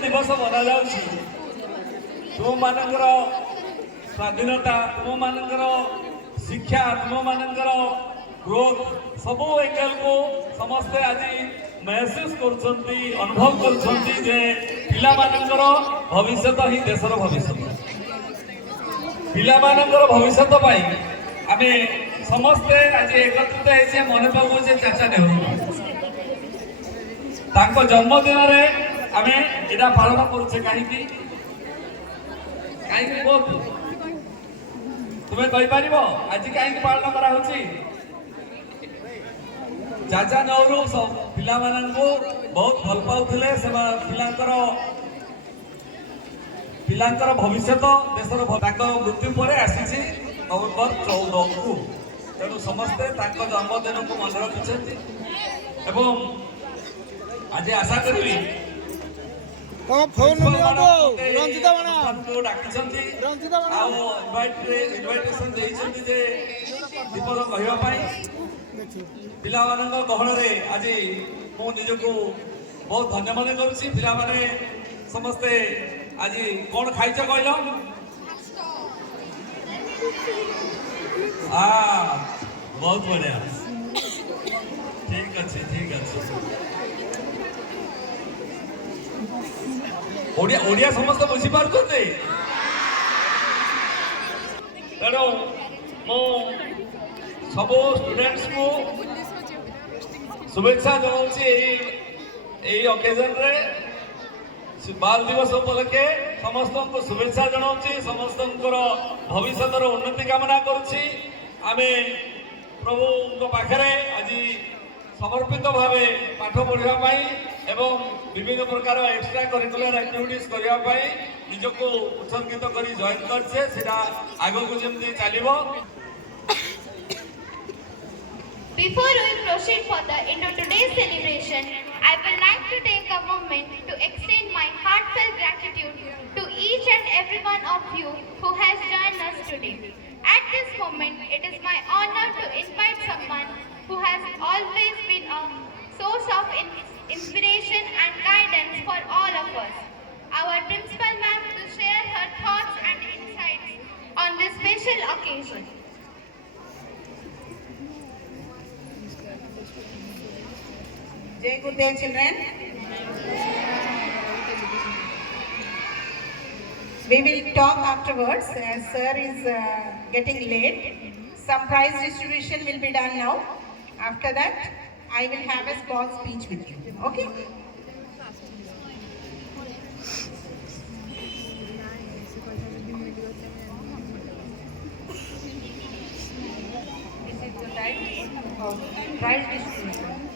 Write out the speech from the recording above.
दिवस मना जाउछि तुम मानकर स्वाधीनता तुम मानकर शिक्षा तुम मानकर ग्रोथ सब एंगल को समस्ते आज महसूस कर अनुभव कर पिला मानकर भविष्य ही देशर भविष्य पिला मानकर भविष्य आम समस्ते आज एकत्रित हो मन पकाउे चाचा नेहरू तांको जन्मदिन आम यहाँ पालन करुचे कहीं बहुत तुम्हें कहीपर आज कहीं पालन करा चाचा नेहरू पिला बहुत भल पाउले पिलांकर भविष्य देशर मृत्यु पर आसी नवेम्बर 14 को तेणु समस्ते जन्मदिन को मन रखिंट आज आशा करी दीपक कहवाई पिला गहन आज मु निजको बहुत धन्य मन करुँच पिला समस्ते आज कौन खाइच कहल बहुत बढ़िया ठीक अच्छे ठीक अच्छे ओडिया समस्त बुझीपार तेणु मु सब स्टूडेंट्स को शुभेच्छा जनाऊँगी ओकेजन रे बाल दिवस उपलक्षे समस्त को शुभेच्छा जनाऊँगी समस्त भविष्य उन्नति कामना करुँची आमे प्रभु पाखे आज समर्पित भाव पाठ पढ़ाई एवं विभिन्न प्रकार एक्स्ट्रा करिकुलर एक्टिविटीज करने निजको उत्सर्गित कर जॉइन करछे आगो को जमती चलिबो। Before we proceed further into today's celebration, I would like to take a moment to extend my heartfelt gratitude to each and every one of you who has joined us today. At this moment, it is my honor to invite someone who has always been a source of inspiration and guidance for all of us. Our principal ma'am to share her thoughts and insights on this special occasion. Jai Good Day, children. We will talk afterwards as sir is getting late. Some prize distribution will be done now. After that, I will have a small speech with you. Okay? This is the time of prize distribution.